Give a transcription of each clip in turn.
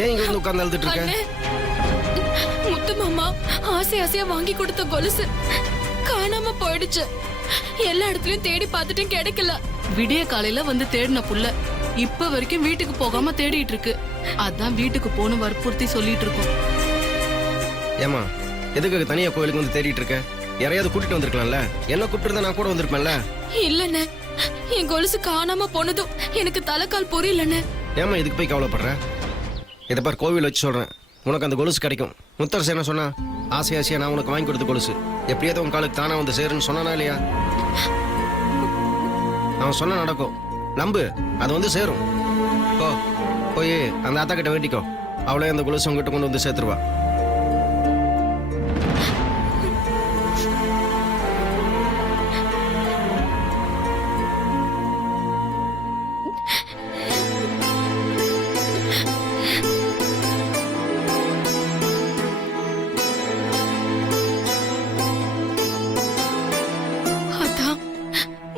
ஏன் இங்க வந்து உட்கார்ந்து அழுதுட்டு இருக்க? முத்து மாமா ஆசை ஆசையா வாங்கி கொடுத்த கொலுசு காணாம போயிடுச்சு. எல்லா இடத்துலயும் தேடி பார்த்துட்டும் கிடைக்கல. விடிய காலையில வந்து தேடின புள்ள இப்ப வரைக்கும் வீட்டுக்கு போகாம தேடிட்டு இருக்கு. அதான் வீட்டுக்கு போன வற்புறுத்தி சொல்லிட்டு இருக்கோம். ஏமா எதுக்கு தனியா கோயிலுக்கு வந்து தேடிட்டு இருக்க? யாரையாவது கூட்டிட்டு வந்திருக்கலாம்ல? என்ன கூப்பிட்டு இருந்தா நான் கூட வந்திருப்பேன்ல. இல்லண்ணே, என் கொலுசு காணாம போனதும் எனக்கு தலைக்கால் புரியலண்ணே. ஏமா இதுக்கு போய் கவலைப்படுற? இதை பார், கோவில் வச்சு சொல்றேன், உனக்கு அந்த கொலுசு கிடைக்கும். முத்தரசு என்ன சொன்னா? ஆசை ஆசையா நான் உனக்கு வாங்கி கொடுத்த கொலுசு எப்படியாவது உன் காலுக்கு தானா வந்து சேருன்னு சொன்னானா இல்லையா? அவன் சொன்ன நடக்கும், நம்பு, அது வந்து சேரும். போய் அந்த ஆத்தா கிட்ட வேண்டிக்கோ, அவளே அந்த கொலுசு உங்ககிட்ட கொண்டு வந்து சேர்த்துருவா.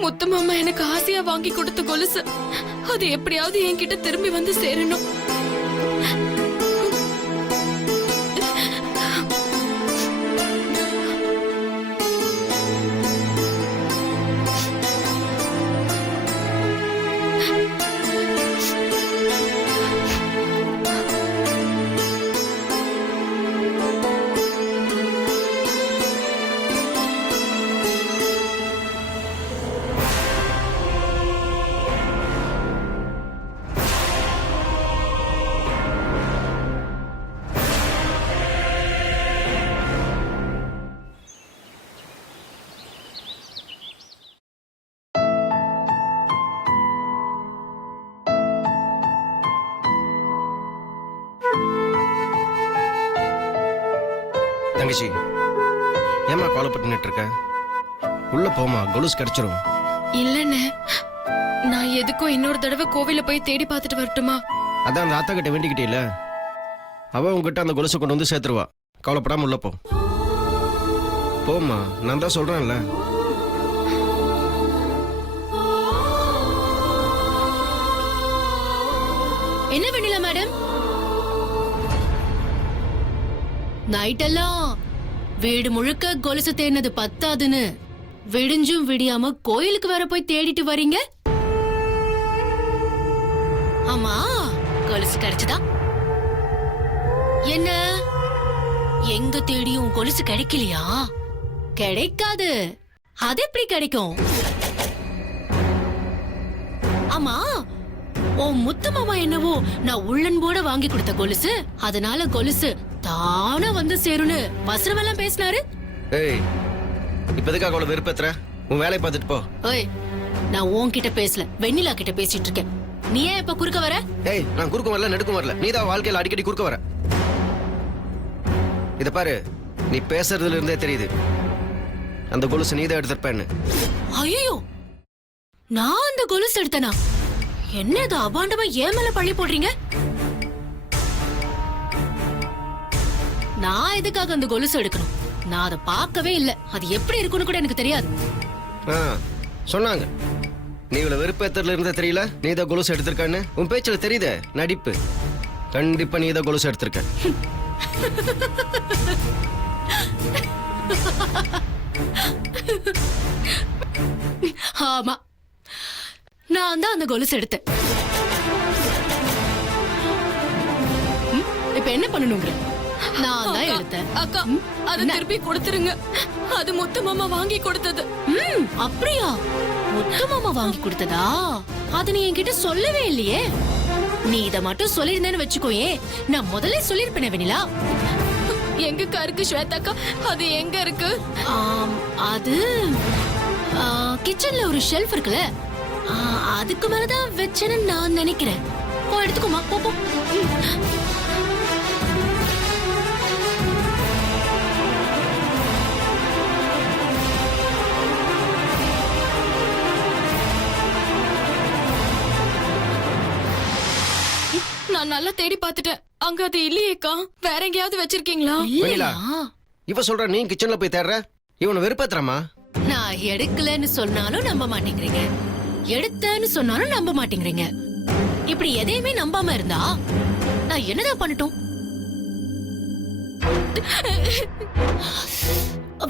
முத்து மாமா எனக்கு ஆசையா வாங்கி கொடுத்த கொலுசு அது எப்படியாவது என்கிட்ட திரும்பி வந்து சேரணும். தங்கச்சி, ஏமா கவலைப்பட்டு இருக்க? உள்ள போமா, கொலுசு கிடைச்சிரும். இல்லண்ணே, நான் எதுக்கும் இன்னொரு தடவை கோவில போய் தேடி பார்த்துட்டு வரட்டுமா? அதான் அந்த ஆத்தா கிட்ட வேண்டிக்கிட்டே இல்ல, அவ உங்ககிட்ட அந்த கொலுசை கொண்டு வந்து சேர்த்துருவா. கவலைப்படாம உள்ள போ. போமா, நான் தான் சொல்றேன்ல. என்ன வெண்ணிலா மேடம், நைட்டெல்லாம் வீடு முழுக்க கொலுசு தேடினது பத்தாதுன்னு விடிஞ்சும் விடியாம கோயிலுக்கு வேற போய் தேடிட்டு வரீங்க. ஆமா, கொலுசு கிடைச்சதா? என்ன, எங்க தேடியும் கொலுசு கிடைக்கலையா? கிடைக்காது, அது எப்படி கிடைக்கும்? ஆமா, ஓ முத்து மாமா என்னவோ நான் உள்ளன் போட வாங்கி கொடுத்த கொலுசு, அதனால கொலுசு தானா வந்து சேருன்னு வசனமெல்லாம் பேசினாரு. ஏய், இப்போதைக்கு அவ்வளவு வெறுப்பேத்துற, உன் வேலையை பார்த்துட்டு போ. ஓய், நான் உன்கிட்ட பேசல, வெண்ணிலா கிட்ட பேசிட்டு இருக்கேன். நீ ஏன் இப்ப குறுக்க வர? ஏய், நான் குறுக்க வரல, நெடுக்கும் வரல, நீதான் வாழ்க்கையில அடிக்கடி குறுக்க வர. இத பாரு, நீ பேசுறதுல இருந்தே தெரியுது அந்த கொலுசு நீதான் எடுத்திருப்பேன்னு. ஐயோ, நான் அந்த கொலுசு எடுத்தனா? என்னது அபாண்டமா ஏன் மேல பழி போடுறீங்க? நான் எதுக்காக அந்த கொலுசு எடுக்கணும்? நான் அதை பார்க்கவே இல்ல, அது எப்படி இருக்குன்னு கூட எனக்கு தெரியாது. சொன்னாங்க, நீ இவ்வளவு வெறுப்பேத்தல இருந்தே தெரியல நீதான் கொலுசு எடுத்திருக்கான்னு. உன் பேச்சுல தெரியுதே நடிப்பு. கண்டிப்பா நீதான் கொலுசு எடுத்திருக்க. ஆமா, நான் தான் அந்த கொலுசு எடுத்தேன். இப்ப என்ன பண்ணணுங்கிற? நான் தான் எடுத்தேன். அக்கா, அது திருப்பி கொடுத்துருங்க. அது முத்து மாமா வாங்கி கொடுத்தது. அப்படியா? முத்து மாமா வாங்கி கொடுத்ததா? அது நீ என்கிட்ட சொல்லவே இல்லையே. நீ இத மட்டும் சொல்லிருந்தேன்னு வச்சுக்கோயே, நான் முதல்ல சொல்லிருப்பேனே வெண்ணிலா. எங்கக்கா இருக்கு ஸ்வேதாக்கா? அது எங்க இருக்கு? அது கிச்சன்ல ஒரு ஷெல்ஃப் இருக்குல்ல, அதுக்கு மேலதான் வச்சேன்னு நான் நினைக்கிறேன். போ எடுத்துக்கோமா, போ. நான் நல்லா தேடி பார்த்துட்டேன், அங்க அது இல்லையேக்கா. வேற எங்கேயாவது வச்சிருக்கீங்களா? வெண்ணிலா, இவ சொல்ற நீ கிச்சன்ல போய் தேடுற, இவனை வெறுப்பேத்துறாமா? நான் எடுக்கலன்னு சொன்னாலும் நம்ப மாட்டேங்கிறீங்க, எடுத்தேன்னு சொன்னாலும் நம்ப மாட்டேங்கிறீங்க. இப்படி எதையுமே நம்பாம இருந்தா நான் என்னதான் பண்ணட்டும்?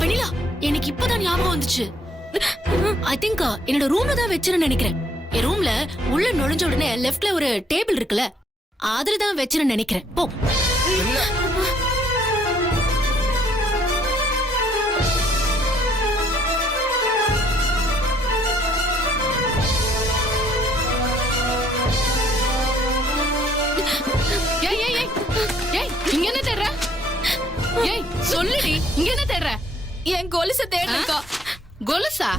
வெண்ணிலா, எனக்கு இப்பதான் ஞாபகம் வந்துச்சு. ஐ திங்க் என்னோட ரூம்ல தான் வச்சிருன்னு நினைக்கிறேன். என் ரூம்ல உள்ள நுழைஞ்ச உடனே லெஃப்ட்ல ஒரு டேபிள் இருக்குல்ல, அதுல தான் வச்சிருன்னு நினைக்கிறேன். போ. ஏய் ஏய் ஏய் ஏய் இங்க என்ன தேடுற? ஏய் சொல்லுடி, இங்க என்ன தேடுற? என் கொலுச தேடுறக்கா. கொலுசா?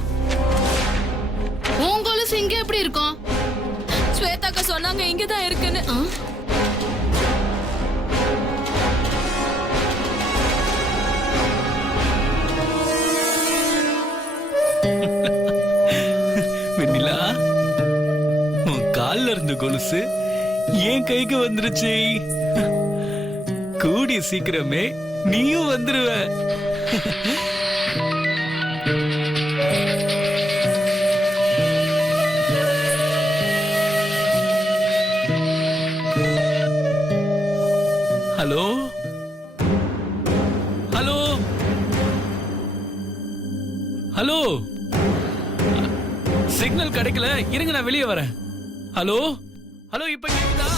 உன் கொலுசு இங்க எப்படி இருக்கும்? ஸ்வேதாக்கா சொன்னாங்க இங்கதான் இருக்குன்னு. வெண்ணிலா, உன் கால்ல இருந்த கொலுசு என் கைக்கு வந்துருச்சு. கூடிய சீக்கிரமே நீயும் வந்துருவ. ஹலோ ஹலோ ஹலோ, சிக்னல் கிடைக்கல, இருங்க நான் வெளியே வரேன். ஹலோ ஹலோ, இப்ப கேக்குதா?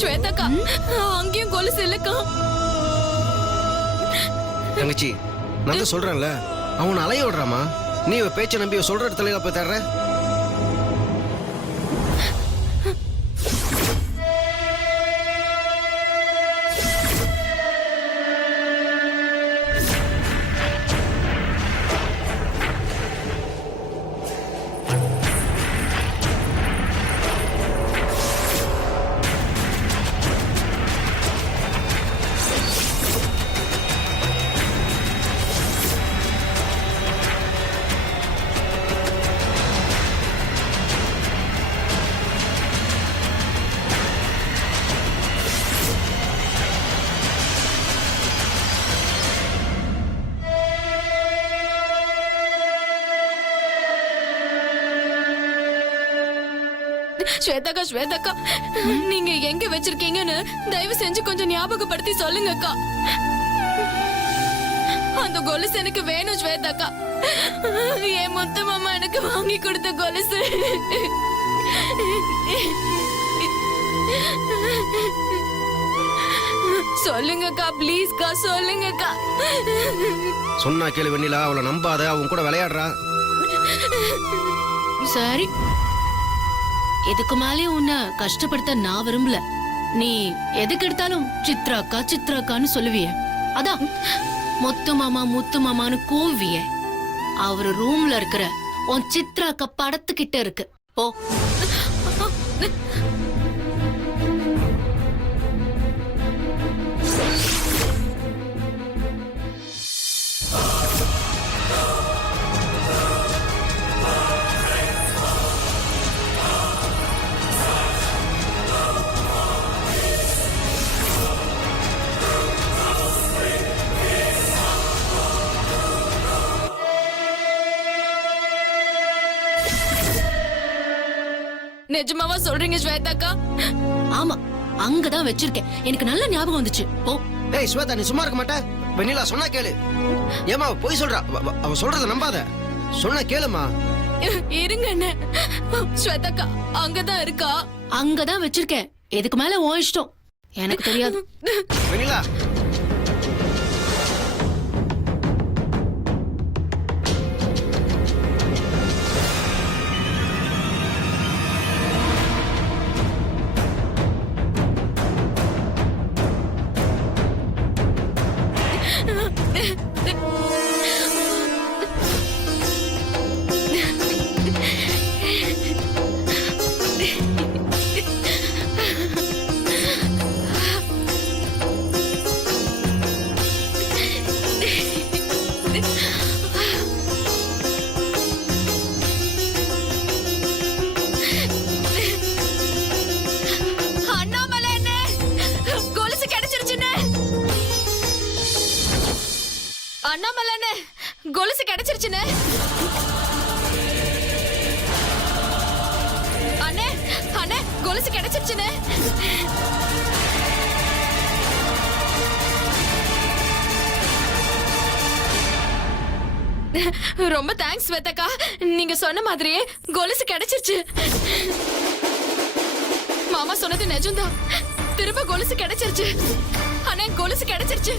ஸ்வேதாக்கா, அங்கேயும் கொலுசு இல்லக்கா. தங்கச்சி, நான் தான் சொல்றேன்ல, அவனை அலைய விடுறாமா. நீ இவ பேச்சை நம்பி இவ சொல்ற இடத்துல போய் தர்ற. ஸ்வேதாக்கா, ஸ்வேதாக்கா, நீங்க எங்க வச்சிருக்கீங்கன்னு தயவு செஞ்சு கொஞ்சம் ஞாபகப்படுத்தி சொல்லுங்கக்கா. அந்த கொலுசு எனக்கு வேணும் ஸ்வேதாக்கா. என் முத்து மாமா எனக்கு வாங்கி கொடுத்த கொலுசு. சொல்லுங்கக்கா, ப்ளீஸ்க்கா, சொல்லுங்கக்கா. சொன்னா கேளு வெண்ணிலா, அவளை நம்பாத, அவன் கூட விளையாடுறா. சரி, இதுக்கு மேலே உன்னை கஷ்டப்படுத்த நான் விரும்பல. நீ எதுக்கு எடுத்தாலும் சித்ராக்கா சித்ராக்கான்னு சொல்லுவிய. அதான் முத்து மாமான்னு கூவிய. அவரு ரூம்ல இருக்கிற உன் சித்ராக்கா படத்துக்கிட்ட இருக்கு. போ. நிஜமாவா சொல்றீங்க ஸ்வேதாக்கா? ஆமா, அங்கதான் வச்சிருக்கேன். எனக்கு நல்ல ஞாபகம் வந்துச்சு. போ. ஏய் ஸ்வேதா, நீ சும்மா இருக்க மாட்ட. வெண்ணிலா சொன்னா கேளு. ஏமா போய் சொல்றா, அவ சொல்றத நம்பாத. சொன்னா கேளுமா. இருங்க அண்ணே. ஸ்வேதாக்கா அங்கதான் இருக்கா? அங்கதான் வச்சிருக்கேன். இதுக்கு மேல உன் இஷ்டம், எனக்கு தெரியாது. வெண்ணிலா, அண்ணாமலை அண்ணே, கொலுசு கிடைச்சிருச்சுண்ணே. அண்ணாமலை அண்ணே, கொலுசு கிடைச்சிருச்சுண்ணே. அண்ணே அண்ணே, கொலுசு கிடைச்சிருச்சுண்ணே. ரொம்ப தேங்க்ஸ் ஸ்வேதக்கா, நீங்க சொன்ன மாதிரியே கொலுசு கிடைச்சிருச்சு. மாமா சொன்னது நிஜம்தான், திரும்ப கொலுசு கிடைச்சிருச்சு. அண்ணே கொலுசு கிடைச்சிருச்சு.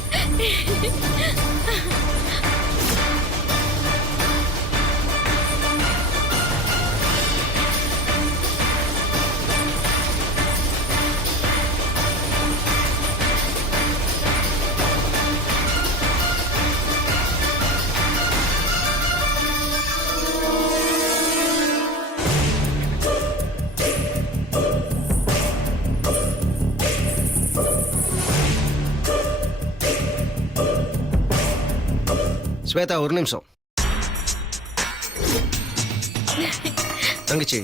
ஸ்வேதா ஒரு நிமிஷம். தங்கச்சி,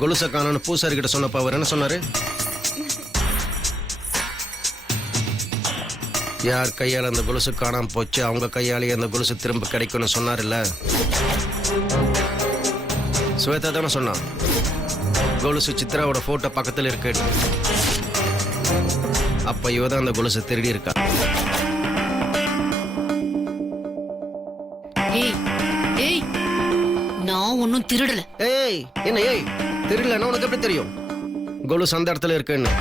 கொலுசை காணோன்னு பூசாரி கிட்ட சொன்னப்ப அவர் என்ன சொன்னாரு? யார் கையால் அந்த கொலுசு காணாம போச்சு, அவங்க கையாலேயே அந்த கொலுசு திரும்ப கிடைக்கும்னு சொன்னார்ல. ஸ்வேதா தானே சொன்னான் கொலுசு சித்ராவோட போட்டோ பக்கத்தில் இருக்கு. அப்ப இவ தான் அந்த கொலுசை திருடி இருக்கா. ஏய் ஏய், நான் ஒன்னும் திருடல. ஏய் என்ன ஏய், திருடலன்னா உனக்கு எப்படி தெரியும் கொலுசு அந்த இடத்துல இருக்குன்னு?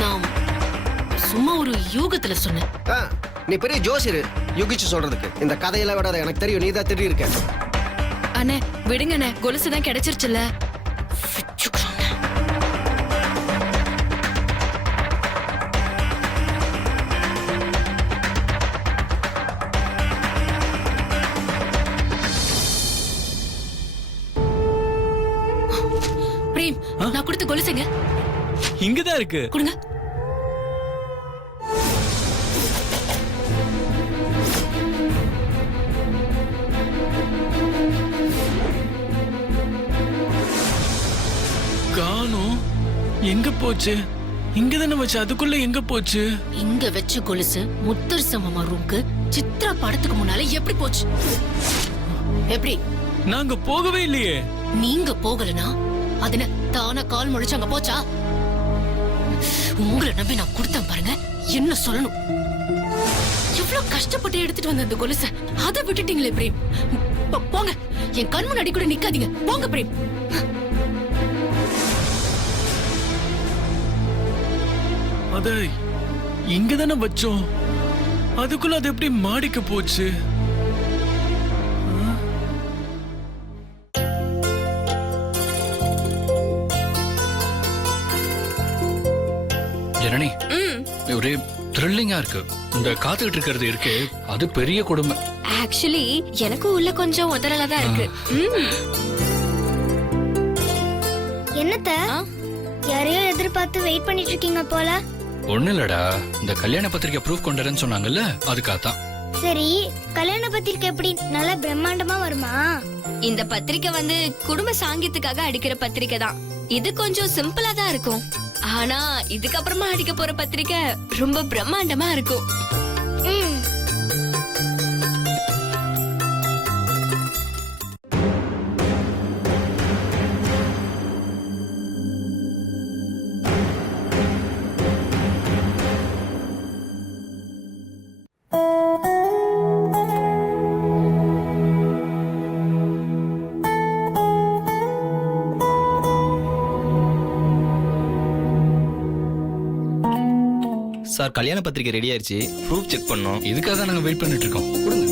நான் சும்மா ஒரு யூகத்துல சொன்னேன். ஆ, நீ பெரிய ஜோசியர் யுகிச்சு சொல்றதுக்கு. இந்த கதையெல்லாம் விடாத, எனக்கு தெரியும் நீ தான் திருடி இருக்க. அண்ணே விடுங்கண்ணே, கொலுசு தான் கிடைச்சிருச்சுல்ல. பிரேம், நான் கொடுத்த கொலுசுங்க இங்கதான் இருக்கு. கொடுங்க. காணோம். எங்க போச்சு? இங்க தானே வச்சு, அதுக்குள்ள எங்க போச்சு? இங்க வச்ச கொலுசு முத்தரச மாமா ரூம்க்கு சித்ரா படத்துக்கு முன்னால எப்படி போச்சு? எப்படி? நாங்க போகவே இல்லையே. நீங்க போகலனா அதுன தானா கால் முளைச்சு அங்க போச்சா? உங்களை நம்பி நான் கொடுத்தேன் பாருங்க, என்ன சொல்லணும்? எவ்வளவு கஷ்டப்பட்டு எடுத்துட்டு வந்த அந்த கொலுச அதை விட்டுட்டீங்களே பிரேம். போங்க, என் கண் முன்னாடி கூட நிக்காதீங்க, போங்க பிரேம். அத இங்க தானே வச்சோம், அதுக்குள்ள அது எப்படி மாடிக்கு போச்சு? ஜனனி, ஒரே த்ரில்லிங்கா இருக்கு. இந்த காத்துக்கிட்டு இருக்கிறது இருக்கு, அது பெரிய கொடுமை. ஆக்சுவலி எனக்கும் உள்ள கொஞ்சம் உதறலா தான் இருக்கு. என்னத்த யாரையோ எதிர்பார்த்து வெயிட் பண்ணிட்டு இருக்கீங்க போல. ஒண்ணு இல்லடா, இந்த கல்யாண பத்திரிக்கை ப்ரூஃப் கொண்டுறேன்னு சொன்னாங்கல்ல, அதுக்காகத்தான். சரி, கல்யாண பத்திரிக்கை எப்படி நல்லா பிரம்மாண்டமா வருமா? இந்த பத்திரிக்கை வந்து குடும்ப சாங்கியத்துக்காக அடிக்கிற பத்திரிக்கை தான். இது கொஞ்சம் சிம்பிளா தான் இருக்கும். ஆனா இதுக்கப்புறமா அடிக்க போற பத்திரிக்கை ரொம்ப பிரம்மாண்டமா இருக்கும். ம். சார், கல்யாண பத்திரிக்கை ரெடி ஆயிருச்சு, ப்ரூஃப் செக் பண்ணோம். இதுக்காக தான் நாங்க வெயிட் பண்ணிட்டு இருக்கோம். கொடுங்க.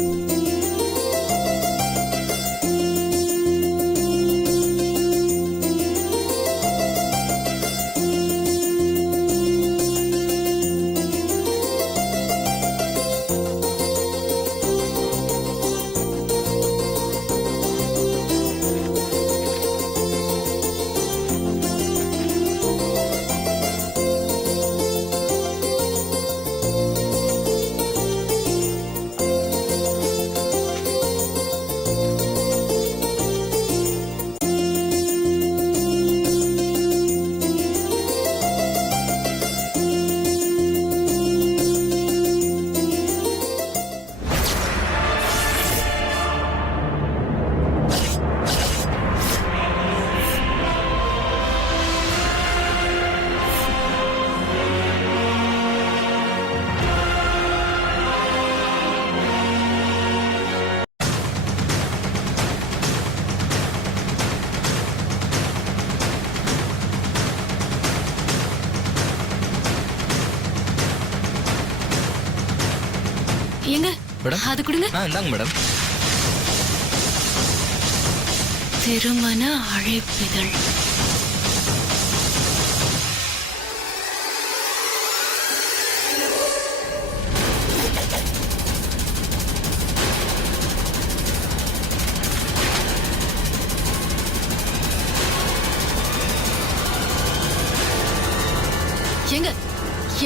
எங்க மேடம். அது கொடுங்க. இந்தாங்க மேடம். திருமண அழைப்பிதழ். எங்க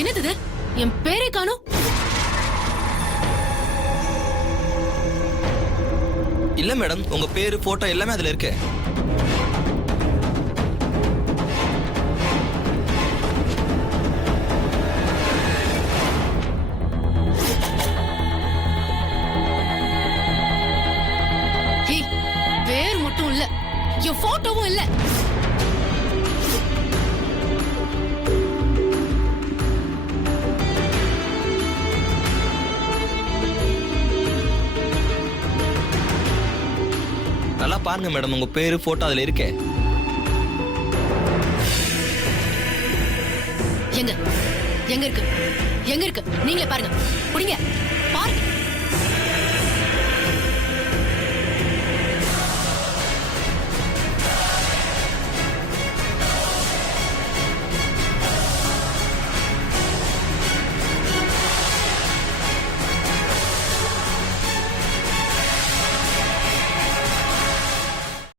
என்னது இது? என் பேரை காணோம். இல்ல மேடம், உங்க பேரு போட்டோ எல்லாமே அதுல இருக்கு. ஏய், பேர் மட்டும் இல்ல, என் போட்டோவும் இல்ல. நல்லா பாருங்க மேடம், உங்க பேரு போட்டோ அதுல இருக்கே. எங்க எங்க இருக்கு? எங்க இருக்கு? நீங்களே பாருங்க. புடிங்க, பாருங்க.